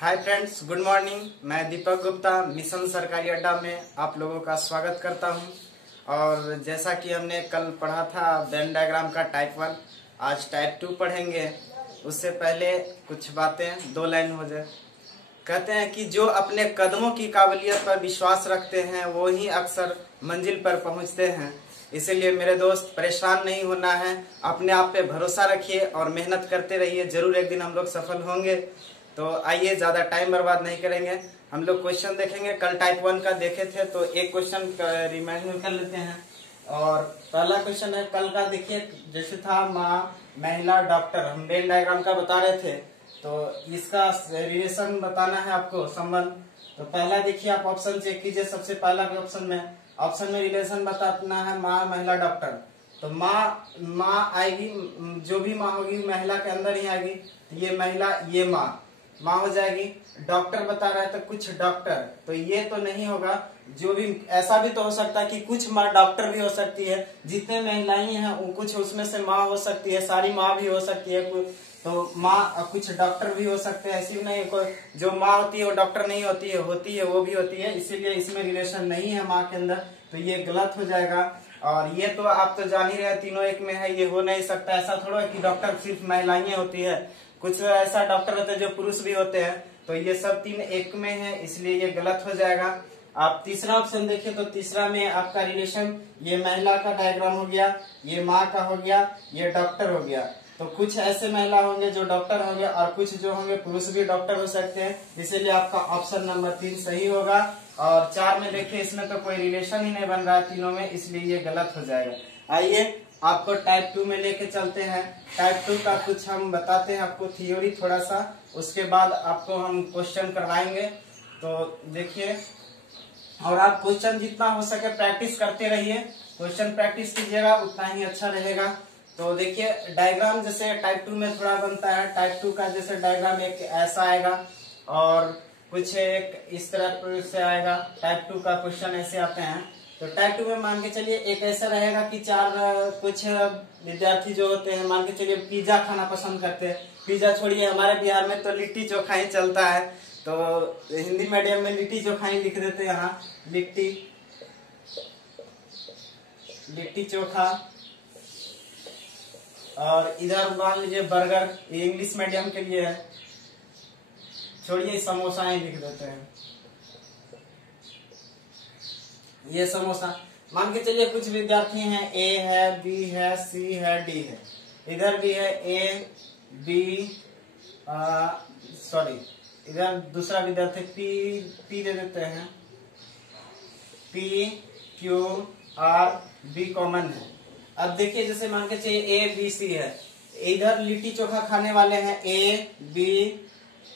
Hi friends, good morning. मैं Deepak Gupta mission सरकारी अड्डा में आप लोगों का स्वागत करता हूं। और जैसा कि हमने कल पढ़ा था वेन डायग्राम का टाइप 1, आज टाइप 2 पढ़ेंगे। उससे पहले कुछ बातें 2 लाइन हो जाए। कहते हैं कि जो अपने कदमों की काबिलियत पर विश्वास रखते हैं वो ही अक्सर मंजिल पर पहुंचते हैं। इसीलिए मेरे दोस्त, परेशान नहीं होना है, अपने आप पे भरोसा रखिए और मेहनत करते रहिए। जरूर एक दिन हम लोग सफल होंगे। तो आइए, ज्यादा टाइम बर्बाद नहीं करेंगे, हम लोग क्वेश्चन देखेंगे। कल टाइप 1 का देखे थे तो एक क्वेश्चन रिमाइंड कर लेते हैं। और पहला क्वेश्चन है कल का, देखिए जैसे था माँ, महिला, डॉक्टर। हम वेन डायग्राम का बता रहे थे तो इसका रिलेशन बताना है आपको, संबंध। तो पहला देखिए, आप ऑप्शन चेक कीजिए। सबसे पहला ऑप्शन में रिलेशन बताना है माँ, महिला, डॉक्टर। तो माँ आएगी, जो भी माँ होगी महिला के अंदर ही आएगी। ये महिला, ये माँ हो जाएगी। डॉक्टर बता रहा है तो कुछ डॉक्टर, तो ये तो नहीं होगा। जो भी, ऐसा भी तो हो सकता है कि कुछ माँ डॉक्टर भी हो सकती है। जितने महिलाएं हैं कुछ उसमें से माँ हो सकती है, सारी माँ भी हो सकती है। तो माँ कुछ डॉक्टर भी हो सकते हैं। ऐसी भी नहीं कोई जो माँ होती है वो डॉक्टर नहीं होती है, वो भी होती है। इसीलिए इसमें रिलेशन नहीं है माँ के अंदर, तो ये गलत हो जाएगा। और ये तो आप तो जान ही रहे, तीनों एक में है, ये हो नहीं सकता। ऐसा थोड़ा कि डॉक्टर सिर्फ महिलाएं होती है, कुछ ऐसा डॉक्टर होते हैं जो पुरुष भी होते हैं। तो ये सब तीन एक में है, इसलिए ये गलत हो जाएगा। आप तीसरा ऑप्शन देखिए तो तीसरा में आपका रिलेशन, ये महिला का डायग्राम हो गया, ये माँ का हो गया, ये डॉक्टर हो गया। तो कुछ ऐसे महिला होंगे जो डॉक्टर होंगे और कुछ जो होंगे पुरुष भी डॉक्टर हो सकते हैं। इसीलिए आपका ऑप्शन नंबर 3 सही होगा। और 4 में देखिए, इसमें तो कोई रिलेशन ही नहीं बन रहा है तीनों में, इसलिए ये गलत हो जाएगा। आइए आपको टाइप 2 में लेके चलते हैं। टाइप 2 का कुछ हम बताते हैं आपको थियोरी थोड़ा सा, उसके बाद आपको हम क्वेश्चन करवाएंगे। तो देखिए, और आप क्वेश्चन जितना हो सके प्रैक्टिस करते रहिए। क्वेश्चन प्रैक्टिस कीजिएगा उतना ही अच्छा रहेगा। तो देखिए, डायग्राम जैसे टाइप 2 में थोड़ा बनता है। टाइप 2 का जैसे डायग्राम एक ऐसा आएगा और कुछ एक इस तरह से आएगा। टाइप 2 का क्वेश्चन ऐसे आते हैं। तो टाइप 2 में मान के चलिए एक ऐसा रहेगा कि कुछ विद्यार्थी जो होते हैं, मान के चलिए पिज्जा खाना पसंद करते हैं। पिज्जा छोड़िए, हमारे बिहार में तो लिट्टी चोखा ही चलता है। तो हिंदी मीडियम में लिट्टी चोखा ही लिख देते हैं यहाँ, लिट्टी चोखा। और इधर मान लीजिए बर्गर, ये इंग्लिश मीडियम के लिए है, छोड़िए समोसा ही लिख देते हैं, ये समोसा। मान के चलिए कुछ विद्यार्थी हैं, ए है, बी है, सी है, डी है। इधर भी है ए बी, इधर दूसरा विद्यार्थी पी दे देते हैं, P Q R B common है। अब देखिए, जैसे मान के चलिए ए बी सी है, इधर लिट्टी चोखा खाने वाले हैं ए बी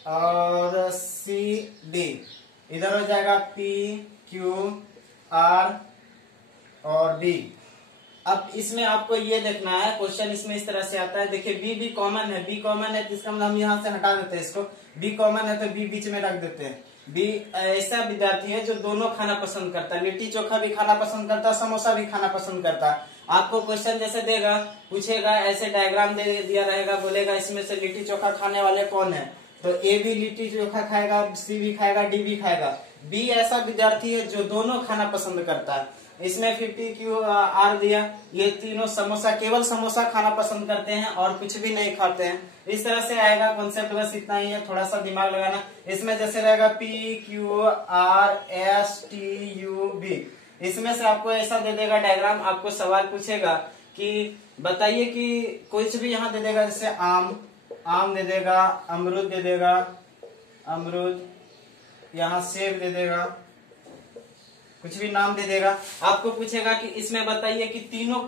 और सी डी। इधर हो जाएगा पी क्यू आर और डी। अब इसमें आपको ये देखना है, क्वेश्चन इसमें इस तरह से आता है। देखिए बी कॉमन है, तो इसका मतलब हम यहाँ से हटा देते हैं इसको। बी कॉमन है तो बी बीच में रख देते हैं। बी ऐसा विद्यार्थी है जो दोनों खाना पसंद करता है, लिट्टी चोखा भी खाना पसंद करता है, समोसा भी खाना पसंद करता है। आपको क्वेश्चन जैसे देगा, पूछेगा, ऐसे डायग्राम दे दिया रहेगा, बोलेगा इसमें से लिट्टी चोखा खाने वाले कौन है। तो ए भी लिट्टी चोखा खाएगा, सी भी खाएगा, डी भी खाएगा। बी ऐसा विद्यार्थी है जो दोनों खाना पसंद करता है। इसमें 50 क्यू आर दिया, ये तीनों केवल समोसा खाना पसंद करते हैं और कुछ भी नहीं खाते हैं। इस तरह से आएगा कॉन्सेप्ट, बस इतना ही है, थोड़ा सा दिमाग लगाना। इसमें जैसे रहेगा P Q R S T U B, इसमें से आपको ऐसा दे देगा डायग्राम। आपको सवाल पूछेगा कि बताइए कि कुछ भी यहाँ दे देगा, जैसे आम दे देगा, अमरूद दे देगा, यहाँ सेब दे देगा, कुछ भी नाम दे देगा। आपको पूछेगा कि इसमें बताइए कि तीनों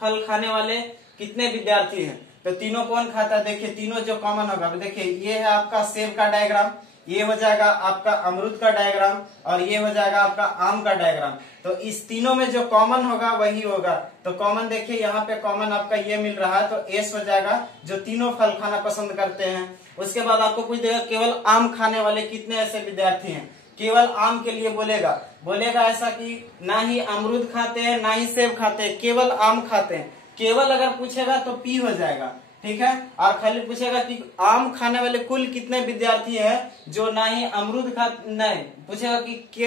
फल खाने वाले कितने विद्यार्थी हैं। तो तीनों कौन खाता है, देखिए तीनों जो कॉमन होगा, देखिए ये है आपका सेब का डायग्राम, ये हो जाएगा आपका अमरूद का डायग्राम और ये हो जाएगा आपका आम का डायग्राम। तो इस तीनों में जो कॉमन होगा वही होगा। तो कॉमन देखिए यहाँ पे कॉमन आपका ये मिल रहा है, तो एस हो जाएगा जो तीनों फल खाना पसंद करते हैं। उसके बाद आपको पूछ देगा केवल आम खाने वाले कितने ऐसे विद्यार्थी हैं। केवल आम के लिए बोलेगा ऐसा कि ना ही अमरूद खाते हैं ना ही सेब खाते हैं, केवल आम खाते हैं। केवल अगर पूछेगा तो पी हो जाएगा, ठीक है। और खाली पूछेगा कि आम खाने वाले कुल कितने विद्यार्थी हैं जो ना ही अमरूद खा, नहीं पूछेगा कि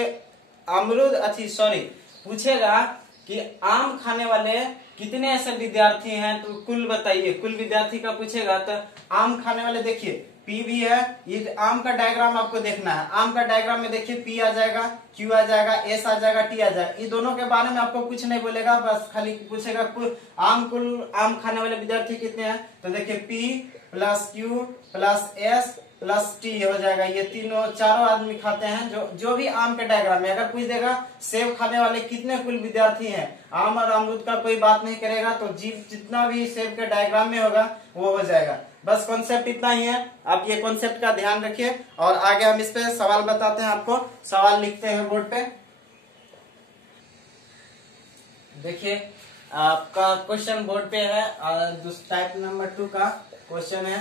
अमरूद पूछेगा कि आम खाने वाले कितने ऐसे विद्यार्थी हैं, तो कुल बताइए, कुल विद्यार्थी का पूछेगा। तो आम खाने वाले देखिए पी भी है, ये आम का डायग्राम आपको देखना है। आम का डायग्राम में देखिए पी आ जाएगा, क्यू आ जाएगा, एस आ जाएगा, टी आ जाएगा। ये दोनों के बारे में आपको कुछ नहीं बोलेगा, बस खाली पूछेगा कुल आम खाने वाले विद्यार्थी कितने हैं। तो देखिए P plus Q plus S plus T हो जाएगा। ये चारों आदमी खाते हैं जो भी आम के डायग्राम में। अगर पूछ देगा सेब खाने वाले कितने कुल विद्यार्थी हैं, आम और अमरूद का कोई बात नहीं करेगा, तो जितना भी सेब के डायग्राम में होगा वो हो जाएगा। बस कॉन्सेप्ट इतना ही है, आप ये कॉन्सेप्ट का ध्यान रखिए। और आगे हम इस पे सवाल बताते हैं, आपको सवाल लिखते हैं बोर्ड पे। देखिए आपका क्वेश्चन बोर्ड पे है और टाइप नंबर 2 का क्वेश्चन है।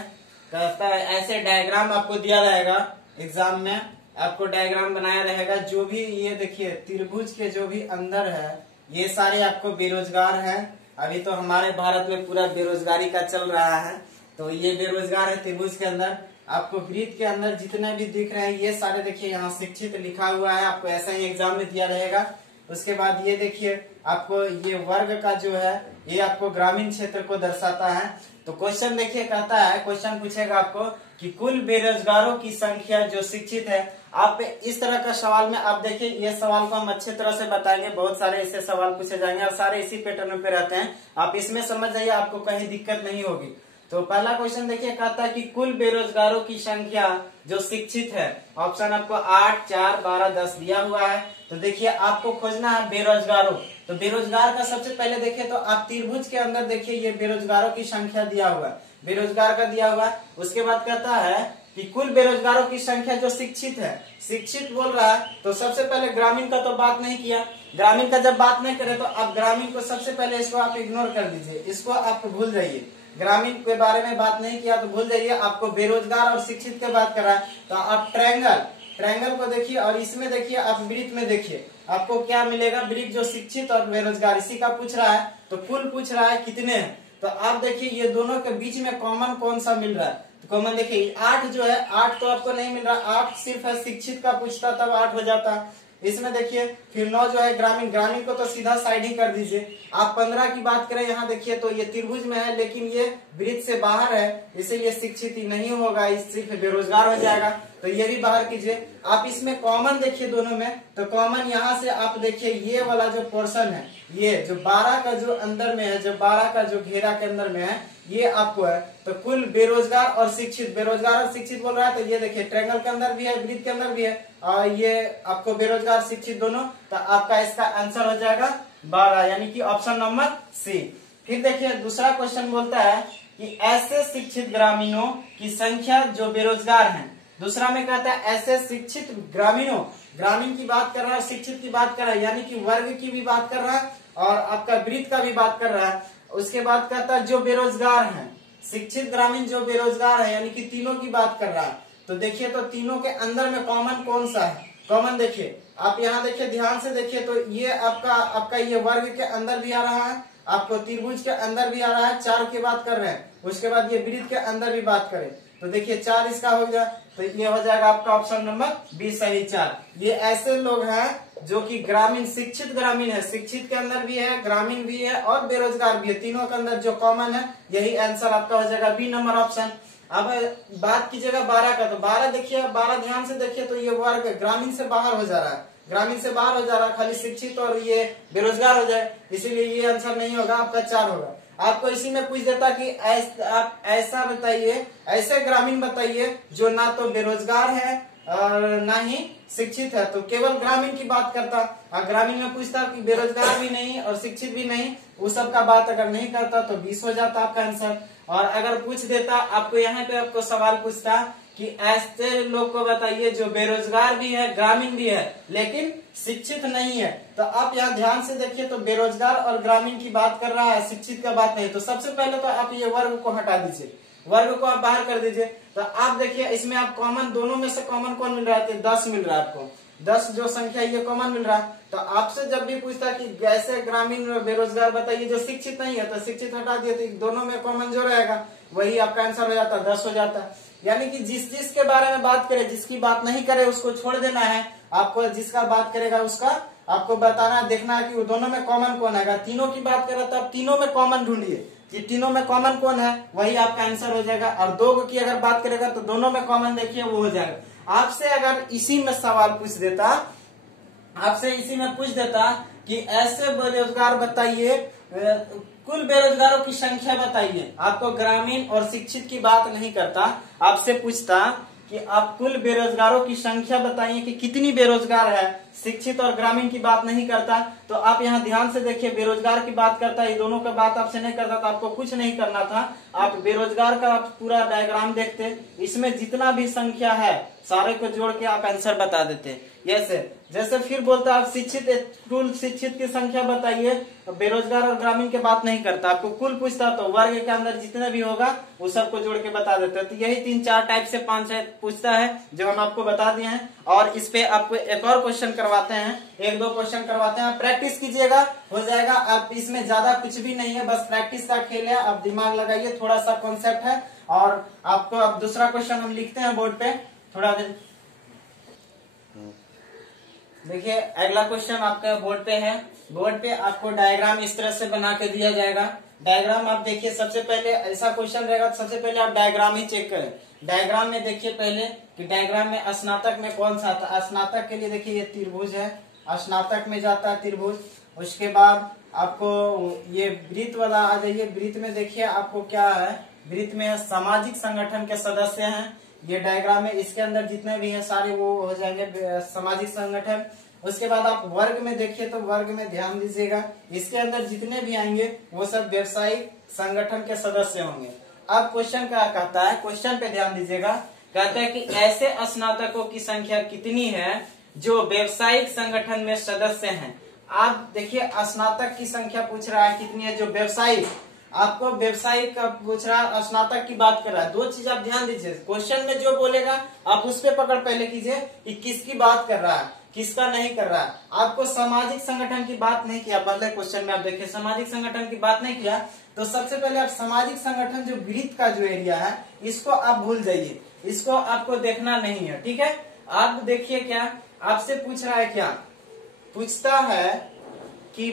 कहता है ऐसे डायग्राम आपको दिया रहेगा एग्जाम में, आपको डायग्राम बनाया रहेगा। जो भी ये देखिए त्रिभुज के जो भी अंदर है ये सारे आपको बेरोजगार हैं। अभी तो हमारे भारत में पूरा बेरोजगारी का चल रहा है, तो ये बेरोजगार है त्रिभुज के अंदर। आपको वृत्त के अंदर जितने भी दिख रहे हैं ये सारे देखिए यहाँ शिक्षित लिखा हुआ है, आपको ऐसा ही एग्जाम में दिया रहेगा। उसके बाद ये देखिए आपको ये वर्ग का जो है ये आपको ग्रामीण क्षेत्र को दर्शाता है। तो क्वेश्चन देखिए कहता है, क्वेश्चन पूछेगा आपको कि कुल बेरोजगारों की संख्या जो शिक्षित है। आप इस तरह का सवाल में आप देखिए, ये सवाल को हम अच्छे तरह से बताएंगे, बहुत सारे ऐसे सवाल पूछे जाएंगे और सारे इसी पैटर्न पे रहते हैं। आप इसमें समझ जाइए, आपको कहीं दिक्कत नहीं होगी। तो पहला क्वेश्चन देखिए कहता है कि कुल बेरोजगारों की संख्या जो शिक्षित है। ऑप्शन आपको 8, 4, 12, 10 दिया हुआ है। तो देखिए आपको खोजना है बेरोजगारों। तो बेरोजगार का सबसे पहले देखिए तो आप त्रिभुज के अंदर देखिए ये बेरोजगारों की संख्या दिया हुआ है, बेरोजगार का दिया हुआ है। उसके बाद कहता है कि कुल बेरोजगारों की संख्या जो शिक्षित है, शिक्षित बोल रहा है। तो सबसे पहले ग्रामीण का तो बात नहीं किया, ग्रामीण का जब बात नहीं करे तो आप ग्रामीण को सबसे पहले इसको आप इग्नोर कर दीजिए, इसको आप भूल जाइए। ग्रामीण के बारे में बात नहीं किया तो भूल जाइए। आपको बेरोजगार और शिक्षित के बात कर रहा है, तो आप ट्रायंगल को देखिए और इसमें देखिए आप वृत्त में देखिए आपको क्या मिलेगा। वृत्त जो शिक्षित और बेरोजगार इसी का पूछ रहा है, तो कुल पूछ रहा है कितने हैं। तो आप देखिए ये दोनों के बीच में कॉमन कौन सा मिल रहा है। तो कॉमन देखिए 8 जो है, 8 तो आपको नहीं मिल रहा, 8 सिर्फ है शिक्षित का पूछता तब 8 हो जाता। इसमें देखिए फिर 9 जो है ग्रामीण को तो सीधा साइड ही कर दीजिए। आप 15 की बात करें, यहाँ देखिए तो ये त्रिभुज में है लेकिन ये वृत्त से बाहर है, इसीलिए शिक्षित ही नहीं होगा, इस सिर्फ बेरोजगार हो जाएगा। तो ये भी बाहर कीजिए। आप इसमें कॉमन देखिए दोनों में, तो कॉमन यहाँ से आप देखिए ये वाला जो पोर्शन है, ये जो 12 का जो अंदर में है, जो 12 का जो घेरा के अंदर में है ये आपको है। तो कुल बेरोजगार और शिक्षित, बेरोजगार और शिक्षित बोल रहा है, तो ये देखिए ट्रायंगल के अंदर भी है, वृत्त के अंदर भी है, और ये आपको बेरोजगार शिक्षित दोनों। तो आपका इसका आंसर हो जाएगा 12, यानी कि ऑप्शन नंबर सी। फिर देखिए दूसरा क्वेश्चन बोलता है कि ऐसे शिक्षित ग्रामीणों की संख्या जो बेरोजगार हैं। दूसरा में कहता है ऐसे शिक्षित ग्रामीणों, ग्रामीण की बात कर रहा है, शिक्षित की बात कर रहा है, यानी कि वर्ग की भी बात कर रहा है और आपका वृत्त का भी बात कर रहा है। उसके बाद कहता है जो बेरोजगार हैं, शिक्षित ग्रामीण जो बेरोजगार है, यानी कि तीनों की बात कर रहा है। तो देखिए तो तीनों के अंदर में कॉमन कौन सा है। कॉमन देखिए आप यहाँ देखिए, ध्यान से देखिए, तो ये आपका ये वर्ग के अंदर भी आ रहा है, आपको त्रिभुज के अंदर भी आ रहा है। 4 की बात कर रहे हैं, उसके बाद ये वृत्त के अंदर भी बात करें तो देखिए 4 इसका हो गया। तो ये हो जाएगा आपका ऑप्शन नंबर बी सही 4। ये ऐसे लोग हैं जो कि ग्रामीण, शिक्षित ग्रामीण है, शिक्षित के अंदर भी है, ग्रामीण भी है और बेरोजगार भी है, तीनों के अंदर जो कॉमन है यही आंसर आपका हो जाएगा बी नंबर ऑप्शन। अब बात कीजिएगा 12 का, तो 12 देखिए, 12 ध्यान से देखिए, तो ये वर्ग ग्रामीण से बाहर हो जा रहा है, ग्रामीण से बाहर हो जा रहा है, खाली शिक्षित और ये बेरोजगार हो जाए, इसीलिए ये आंसर नहीं होगा, आपका 4 होगा। आपको इसी में पूछ देता कि आप ऐसा बताइए, ऐसे ग्रामीण बताइए जो ना तो बेरोजगार है और ना ही शिक्षित है, तो केवल ग्रामीण की बात करता। ग्रामीण में पूछता कि बेरोजगार भी नहीं और शिक्षित भी नहीं, वो सब का बात अगर नहीं करता तो 20 हो जाता आपका आंसर। और अगर पूछ देता आपको, यहाँ पे आपको सवाल पूछता कि ऐसे लोग को बताइए जो बेरोजगार भी है, ग्रामीण भी है लेकिन शिक्षित नहीं है, तो आप यहाँ ध्यान से देखिए, तो बेरोजगार और ग्रामीण की बात कर रहा है, शिक्षित का बात नहीं। तो सबसे पहले तो आप ये वर्ग को हटा दीजिए, वर्ग को आप बाहर कर दीजिए। तो आप देखिए इसमें आप कॉमन, दोनों में से कॉमन कौन मिल रहा है, 10 मिल रहा है आपको, 10 जो संख्या ये कॉमन मिल रहा है। तो आपसे जब भी पूछता कि ऐसे ग्रामीण बेरोजगार बताइए जो शिक्षित नहीं है, तो शिक्षित हटा दिए, तो दोनों में कॉमन जो रहेगा वही आपका आंसर हो जाता है 10 हो जाता है। यानी कि जिस के बारे में बात करे, जिसकी बात नहीं करे उसको छोड़ देना है, आपको जिसका बात करेगा उसका आपको बताना है, देखना है कि वो दोनों में कॉमन कौन है। तीनों की बात करे तो आप तीनों में कॉमन ढूंढिए कि तीनों में कॉमन कौन है, वही आपका आंसर हो जाएगा। और दो की अगर बात करेगा तो दोनों में कॉमन देखिए वो हो जाएगा। आपसे अगर इसी में सवाल पूछ देता, आपसे इसी में पूछ देता कि ऐसे बेरोजगार बताइए, कुल बेरोजगारों की संख्या बताइए, आपको ग्रामीण और शिक्षित की बात नहीं करता, आपसे पूछता कि आप कुल बेरोजगारों की संख्या बताइए कि कितनी बेरोजगार है, शिक्षित और ग्रामीण की बात नहीं करता। तो आप यहाँ ध्यान से देखिए, बेरोजगार की बात करता है, ये दोनों का बात आपसे नहीं करता, तो आपको कुछ नहीं करना था, आप बेरोजगार का आप पूरा डायग्राम देखते, इसमें जितना भी संख्या है सारे को जोड़ के आप आंसर बता देते। जैसे फिर बोलता आप शिक्षित, कुल शिक्षित की संख्या बताइए, बेरोजगार और ग्रामीण की बात नहीं करता, आपको कुल पूछता तो वर्ग के अंदर जितने भी होगा वो सबको जोड़ के बता देते। तो यही 3-4 टाइप से 5 पूछता है जो हम आपको बता दिए हैं। और इस पे आपको एक और क्वेश्चन करवाते हैं, 1-2 क्वेश्चन करवाते हैं, प्रैक्टिस कीजिएगा, हो जाएगा। आप इसमें ज्यादा कुछ भी नहीं है, बस प्रैक्टिस का खेल है, आप दिमाग लगाइए, थोड़ा सा कॉन्सेप्ट है। और आपको अब दूसरा क्वेश्चन हम लिखते हैं बोर्ड पे, थोड़ा देर देखिए। अगला क्वेश्चन आपका बोर्ड पे है, बोर्ड पे आपको डायग्राम इस तरह से बना के दिया जाएगा। डायग्राम आप देखिए, सबसे पहले ऐसा क्वेश्चन रहेगा तो सबसे पहले आप डायग्राम ही चेक करें। डायग्राम में देखिए पहले कि डायग्राम में स्नातक में कौन सा आता है। स्नातक के लिए देखिए ये त्रिभुज है, स्नातक में जाता है त्रिभुज। उसके बाद आपको ये वृत्त वाला आ जाइए, वृत्त में देखिए आपको क्या है, वृत्त में सामाजिक संगठन के सदस्य हैं, ये डायग्राम है, इसके अंदर जितने भी हैं सारे वो हो जाएंगे सामाजिक संगठन। उसके बाद आप वर्ग में देखिए तो वर्ग में ध्यान दीजिएगा, इसके अंदर जितने भी आएंगे वो सब व्यवसायिक संगठन के सदस्य होंगे। अब क्वेश्चन क्या कहता है, क्वेश्चन पे ध्यान दीजिएगा, कहता है कि ऐसे स्नातकों की संख्या कितनी है जो व्यवसायिक संगठन में सदस्य हैं। आप देखिए स्नातक की संख्या पूछ रहा है कितनी है जो व्यवसायिक, आपको व्यवसायिक का पूछ रहा है, स्नातक की बात कर रहा है। 2 चीज आप ध्यान दीजिए, क्वेश्चन में जो बोलेगा आप उस पर पकड़ पहले कीजिए कि किसकी बात कर रहा है, किसका नहीं कर रहा है। आपको सामाजिक संगठन की बात नहीं किया, पहले क्वेश्चन में आप देखिए सामाजिक संगठन की बात नहीं किया, तो सबसे पहले आप सामाजिक संगठन जो वृत्त का जो एरिया है इसको आप भूल जाइए, इसको आपको देखना नहीं है, ठीक है। आप देखिए क्या आपसे पूछ रहा है, क्या पूछता है कि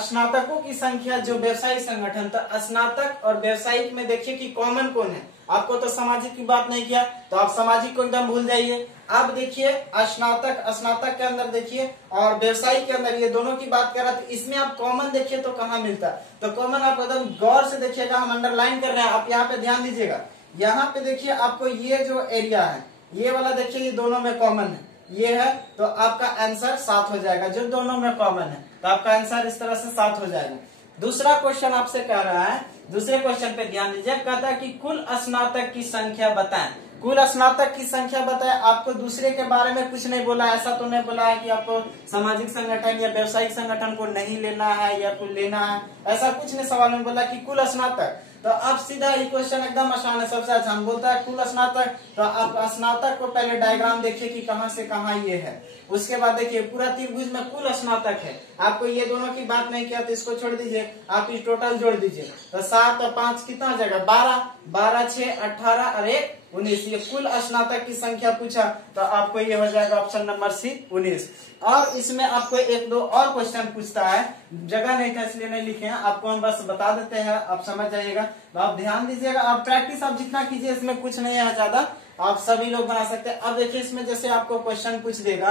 स्नातकों की संख्या जो व्यवसायिक संगठन, तो स्नातक और व्यवसायिक में देखिए कि कॉमन कौन है। आपको तो सामाजिक की बात नहीं किया तो आप सामाजिक को एकदम भूल जाइए। अब देखिए स्नातक के अंदर देखिए और व्यवसायिक के अंदर ये दोनों की बात कर रहा था, इसमें आप कॉमन देखिए तो कहाँ मिलता है, तो कॉमन आप एकदम गौर से देखिएगा, हम अंडरलाइन कर रहे हैं, आप यहाँ पे ध्यान दीजिएगा। यहाँ पे देखिए आपको ये जो एरिया है ये वाला देखिए ये दोनों में कॉमन है, ये है, तो आपका आंसर 7 हो जाएगा, जो दोनों में कॉमन है, तो आपका आंसर इस तरह से 7 हो जाएगा। दूसरा क्वेश्चन आपसे कह रहा है, दूसरे क्वेश्चन पे ध्यान दीजिए, कहता है कि कुल स्नातक की संख्या बताएं। कुल स्नातक की संख्या बताएं, आपको दूसरे के बारे में कुछ नहीं बोला, ऐसा तो नहीं बोला है कि आपको सामाजिक संगठन या व्यवसायिक संगठन को नहीं लेना है या कुछ लेना है, ऐसा कुछ नहीं सवाल में बोला कि कुल स्नातक। तो आप सीधा ये क्वेश्चन एकदम आसान है, सबसे आसान बोलता है कुल स्नातक, तो आप स्नातक को पहले डायग्राम देखिए कि कहां से कहां ये है, उसके बाद देखिए पूरा त्रिभुज में कुल स्नातक है। आपको ये दोनों की बात नहीं किया तो इसको छोड़ दीजिए, आप इस टोटल जोड़ दीजिए, तो 7 और 5 कितना हो जाएगा 12, 12 6 18 और 1 19, ये कुल स्नातक की संख्या पूछा तो आपको ये हो जाएगा ऑप्शन नंबर सी 19। और इसमें आपको 1-2 और क्वेश्चन पूछता है, जगह नहीं था इसलिए नहीं लिखे हैं, आपको हम बस बता देते हैं, आप समझ जाइएगा, तो आप ध्यान दीजिएगा, आप प्रैक्टिस आप जितना कीजिए, इसमें कुछ नहीं है ज्यादा, आप सभी लोग बना सकते हैं। अब देखिए इसमें जैसे आपको क्वेश्चन पूछ देगा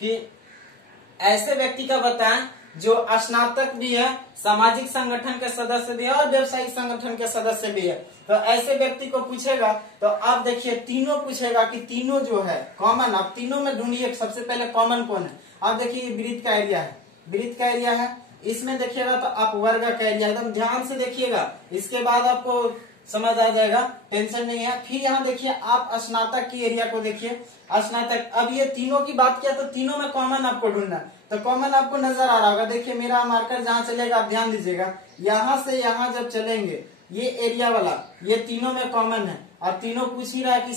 कि ऐसे व्यक्ति का बताएं जो स्नातक भी है, सामाजिक संगठन के सदस्य भी है और व्यवसायिक संगठन के सदस्य भी है, तो ऐसे व्यक्ति को पूछेगा तो आप देखिए तीनों पूछेगा कि तीनों जो है कॉमन, आप तीनों में ढूंढिए सबसे पहले कॉमन कौन है। आप देखिए वृत्त का एरिया है, वृत्त का एरिया है, इसमें देखिएगा तो आप वर्ग का एरिया, एकदम ध्यान से देखिएगा, इसके बाद आपको समझ आ जाएगा, टेंशन नहीं है। फिर यहाँ देखिए आप स्नातक की एरिया को देखिए, स्नातक, अब ये तीनों की बात किया तो तीनों में कॉमन आपको ढूंढना, तो कॉमन आपको नजर आ रहा होगा, देखिए मेरा मार्कर जहाँ चलेगा आप ध्यान दीजिएगा, यहाँ से यहाँ जब चलेंगे ये एरिया वाला, ये तीनों में कॉमन है। और तीनों पूछ ही रहा है कि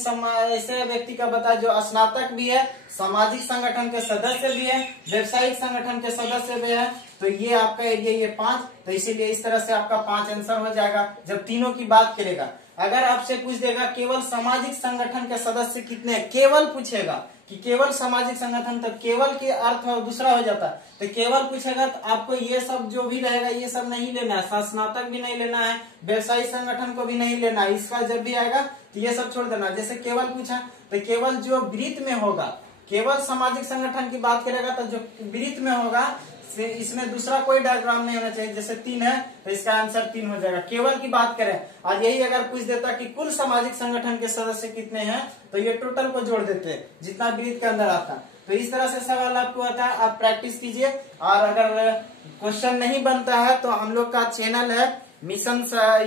ऐसे व्यक्ति का बता जो स्नातक भी है, सामाजिक संगठन के सदस्य भी है, व्यवसायिक संगठन के सदस्य भी है। तो ये आपका एरिया ये 5, तो इसीलिए इस तरह से आपका 5 आंसर हो जाएगा जब तीनों की बात करेगा। अगर आपसे पूछ देगा केवल सामाजिक संगठन के सदस्य कितने, केवल पूछेगा कि केवल सामाजिक संगठन, तो केवल के अर्थ दूसरा हो जाता। तो केवल पूछेगा तो आपको ये सब जो भी रहेगा ये सब नहीं लेना है, स्नातक भी नहीं लेना है, व्यवसायिक संगठन को भी नहीं लेना है। इसका जब भी आएगा तो ये सब छोड़ देना। जैसे केवल पूछा तो केवल जो वृत्त में होगा, केवल सामाजिक संगठन की बात करेगा तो जो वृत्त में होगा इसमें दूसरा कोई डायग्राम नहीं होना चाहिए। जैसे 3 है तो इसका आंसर 3 हो जाएगा। केवल की बात करें और यही अगर पूछ देता कि कुल सामाजिक संगठन के सदस्य कितने हैं, तो ये टोटल को जोड़ देते जितना वृत्त के अंदर आता। तो इस तरह से सवाल आपको आता है, आप प्रैक्टिस कीजिए। और अगर क्वेश्चन नहीं बनता है तो हम लोग का चैनल है मिशन,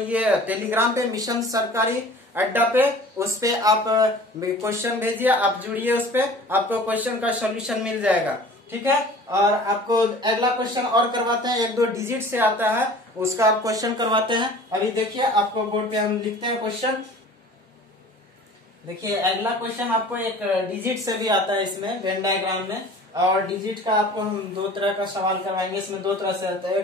ये टेलीग्राम पे मिशन सरकारी अड्डा पे, उस पे आप क्वेश्चन भेजिए, आप जुड़िए, उस पे आपको क्वेश्चन का सोल्यूशन मिल जाएगा। ठीक है। और आपको अगला क्वेश्चन और करवाते हैं, 1-2 डिजिट से आता है, उसका आप क्वेश्चन करवाते हैं। अभी देखिए आपको बोर्ड पे हम लिखते हैं क्वेश्चन। देखिए अगला क्वेश्चन आपको एक डिजिट से भी आता है इसमें वेन डायग्राम में। और डिजिट का आपको हम 2 तरह का सवाल करवाएंगे। इसमें 2 तरह से आता है,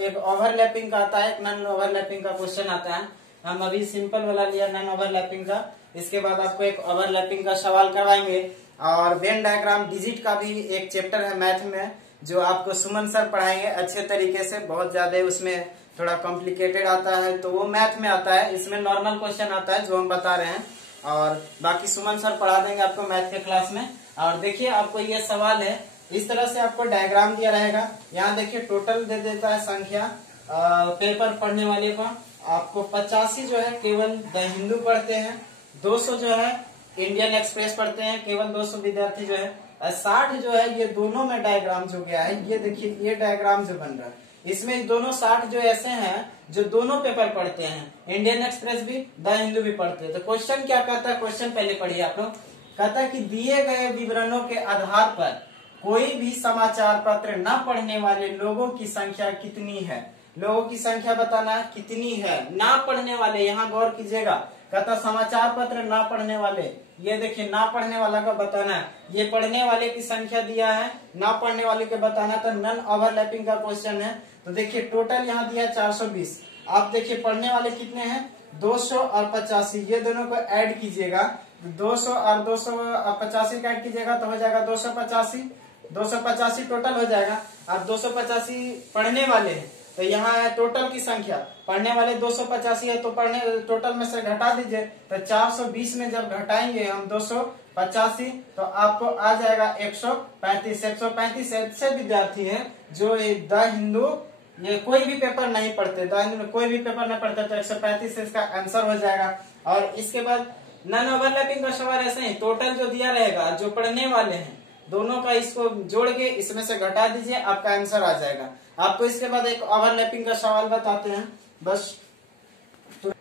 एक ओवरलैपिंग का आता है, एक नॉन ओवरलैपिंग का क्वेश्चन आता है। हम अभी सिंपल वाला लिया नॉन ओवरलैपिंग का, इसके बाद आपको एक ओवरलैपिंग का सवाल करवाएंगे। और वेन डायग्राम डिजिट का भी एक चैप्टर है मैथ में, जो आपको सुमन सर पढ़ाएंगे अच्छे तरीके से, बहुत ज्यादा उसमें थोड़ा कॉम्प्लिकेटेड आता है, तो वो मैथ में आता है। इसमें नॉर्मल क्वेश्चन आता है जो हम बता रहे हैं, और बाकी सुमन सर पढ़ा देंगे आपको मैथ के क्लास में। और देखिए आपको ये सवाल है, इस तरह से आपको डायग्राम दिया रहेगा। यहाँ देखिए टोटल दे देता है संख्या पेपर पढ़ने वाले को। आपको 85 जो है केवल द हिंदू पढ़ते हैं, 200 जो है इंडियन एक्सप्रेस पढ़ते हैं, केवल 200 विद्यार्थी जो है। 60 जो है ये दोनों में डायग्राम जो गया है, ये देखिए ये डायग्राम जो बन रहा है, इसमें दोनों 60 जो ऐसे हैं जो दोनों पेपर पढ़ते हैं, इंडियन एक्सप्रेस भी द हिंदू भी पढ़ते हैं। तो क्वेश्चन क्या कहता है, क्वेश्चन पहले पढ़िए आप लोग। कहता है कि दिए गए विवरणों के आधार पर कोई भी समाचार पत्र न पढ़ने वाले लोगों की संख्या कितनी है। लोगों की संख्या बताना है कितनी है, ना पढ़ने वाले, यहाँ गौर कीजिएगा। कहता समाचार पत्र ना पढ़ने वाले, ये देखिए ना पढ़ने वाला का बताना है, ये पढ़ने वाले की संख्या दिया है, ना पढ़ने वाले के बताना है। तो नॉन ओवरलैपिंग का क्वेश्चन है। तो देखिए टोटल यहाँ दिया 420, आप देखिए पढ़ने वाले कितने हैं 200 और 85, ये दोनों को ऐड कीजिएगा, 200 और 285 का ऐड कीजिएगा तो हो जाएगा 285 टोटल हो जाएगा। अब 285 पढ़ने वाले हैं, तो यहाँ है टोटल की संख्या, पढ़ने वाले 285 है, तो पढ़ने टोटल में से घटा दीजिए। तो 420 में जब घटाएंगे हम 285 तो आपको आ जाएगा 135 ऐसे विद्यार्थी हैं जो द हिंदू ये कोई भी पेपर नहीं पढ़ते, द हिंदू में कोई भी पेपर नहीं पढ़ते, तो 135 से इसका आंसर हो जाएगा। और इसके बाद नॉन ओवरलैपिंग का सवाल ऐसे ही, टोटल जो दिया रहेगा जो पढ़ने वाले हैं दोनों का इसको जोड़ के इसमें से घटा दीजिए, आपका आंसर आ जाएगा। आपको इसके बाद एक ओवरलैपिंग का सवाल बताते हैं बस। तो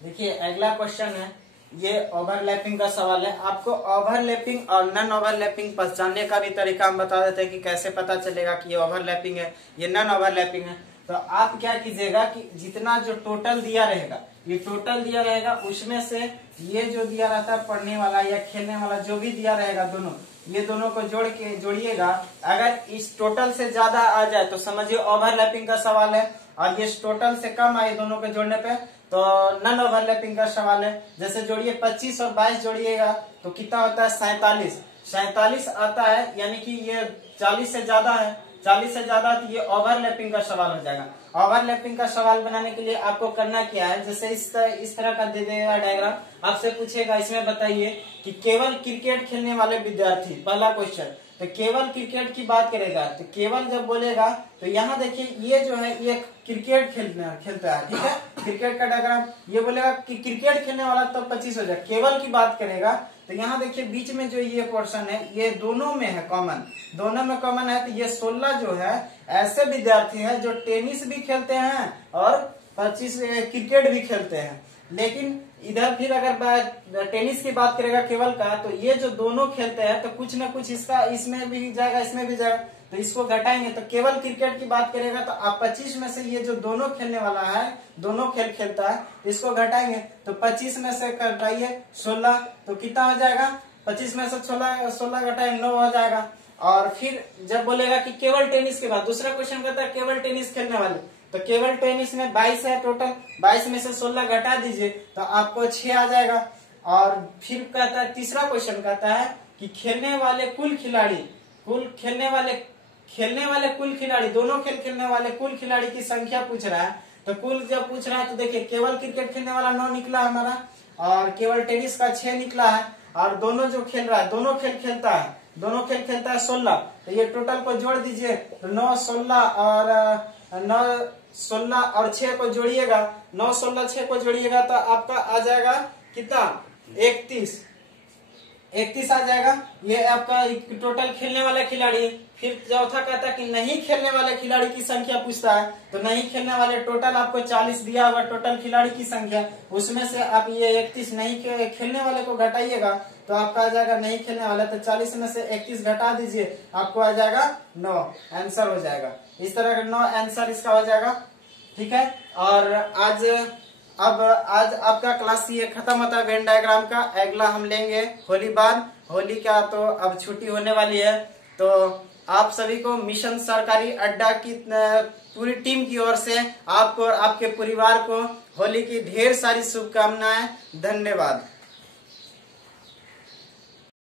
देखिए अगला क्वेश्चन है, ये ओवरलैपिंग का सवाल है। आपको ओवरलैपिंग और नॉन ओवरलैपिंग पहचानने का भी तरीका हम बता देते हैं कि कैसे पता चलेगा कि ये ओवरलैपिंग है ये नॉन ओवरलैपिंग है। तो आप क्या कीजिएगा कि जितना जो टोटल दिया रहेगा, ये टोटल दिया रहेगा, उसमें से ये जो दिया रहता है पढ़ने वाला या खेलने वाला जो भी दिया रहेगा दोनों, ये दोनों को जोड़िएगा। अगर इस टोटल से ज्यादा आ जाए तो समझिए ओवरलैपिंग का सवाल है, और ये टोटल से कम आए दोनों को जोड़ने पे तो नॉन ओवरलैपिंग का सवाल है। जैसे जोड़िए 25 और 22 जोड़िएगा तो कितना होता है 47 आता है, यानी कि ये 40 से ज्यादा है, 40 से ज्यादा, तो ये ओवरलैपिंग का सवाल हो जाएगा। ओवरलैपिंग का सवाल बनाने के लिए आपको करना क्या है, जैसे इस तरह का दे देगा डायग्राम, आपसे पूछेगा इसमें बताइए कि केवल क्रिकेट खेलने वाले विद्यार्थी, पहला क्वेश्चन, तो केवल क्रिकेट की बात करेगा। तो केवल जब बोलेगा तो यहाँ देखिए ये जो है ये क्रिकेट खेलता है, ठीक है, क्रिकेट का डायग्राम। ये बोलेगा कि क्रिकेट खेलने वाला तो 25 हो जाए, केवल की बात करेगा तो यहाँ देखिए बीच में जो ये पोर्शन है ये दोनों में है कॉमन, दोनों में कॉमन है। तो ये 16 जो है ऐसे विद्यार्थी हैं जो टेनिस भी खेलते हैं और 25 क्रिकेट भी खेलते हैं। लेकिन इधर फिर अगर टेनिस की बात करेगा केवल का, तो ये जो दोनों खेलते हैं तो कुछ ना कुछ इसका इसमें भी जाएगा इसमें भी जाएगा, तो इसको घटाएंगे तो केवल क्रिकेट की बात करेगा तो आप 25 में से ये जो दोनों खेलने वाला है, दोनों खेल खेलता है, इसको घटाएंगे तो 25 में से घटाइए 16, तो कितना हो जाएगा, 25 में से 16 घटाएंगे 9 हो जाएगा। और फिर जब बोलेगा कि केवल टेनिस के बाद दूसरा क्वेश्चन कहता है केवल टेनिस खेलने वाले, तो केवल टेनिस में 22 है टोटल, 22 में से 16 घटा दीजिए तो आपको 6 आ जाएगा। और फिर कहता है तीसरा क्वेश्चन कहता है कि खेलने वाले कुल खिलाड़ी, कुल खिलाड़ी दोनों खेल खेलने वाले कुल खिलाड़ी की संख्या पूछ रहा है। तो कुल जब पूछ रहा है तो देखिए केवल क्रिकेट खेलने वाला 9 निकला हमारा, और केवल टेनिस का 6 निकला है, और दोनों जो खेल रहा है दोनों खेल खेलता है 16, तो ये टोटल को जोड़ दीजिए तो 9 16 और 9 16 और 6 को जोड़िएगा, 9 16 6 को जोड़िएगा तो आपका आ जाएगा कितना, 31 आ जाएगा। ये आपका टोटल खेलने वाले खिलाड़ी। फिर चौथा कहता है कि नहीं खेलने वाले खिलाड़ी की संख्या पूछता है, तो नहीं खेलने वाले टोटल आपको 40 दिया होगा टोटल खिलाड़ी की संख्या, उसमें से आप ये 31 नहीं खेलने वाले को घटाइएगा तो आपका आ जाएगा नहीं खेलने वाला, तो 40 में से 31 घटा दीजिए आपको आ जाएगा 9, आंसर हो जाएगा। इस तरह का 9 आंसर इसका हो जाएगा, ठीक है। और अब आज आपका क्लास ये खत्म होता है वेन डायग्राम का। अगला हम लेंगे होली बाद, होली का तो अब छुट्टी होने वाली है। तो आप सभी को मिशन सरकारी अड्डा की पूरी टीम की ओर से आपको और आपके परिवार को होली की ढेर सारी शुभकामनाएं। धन्यवाद।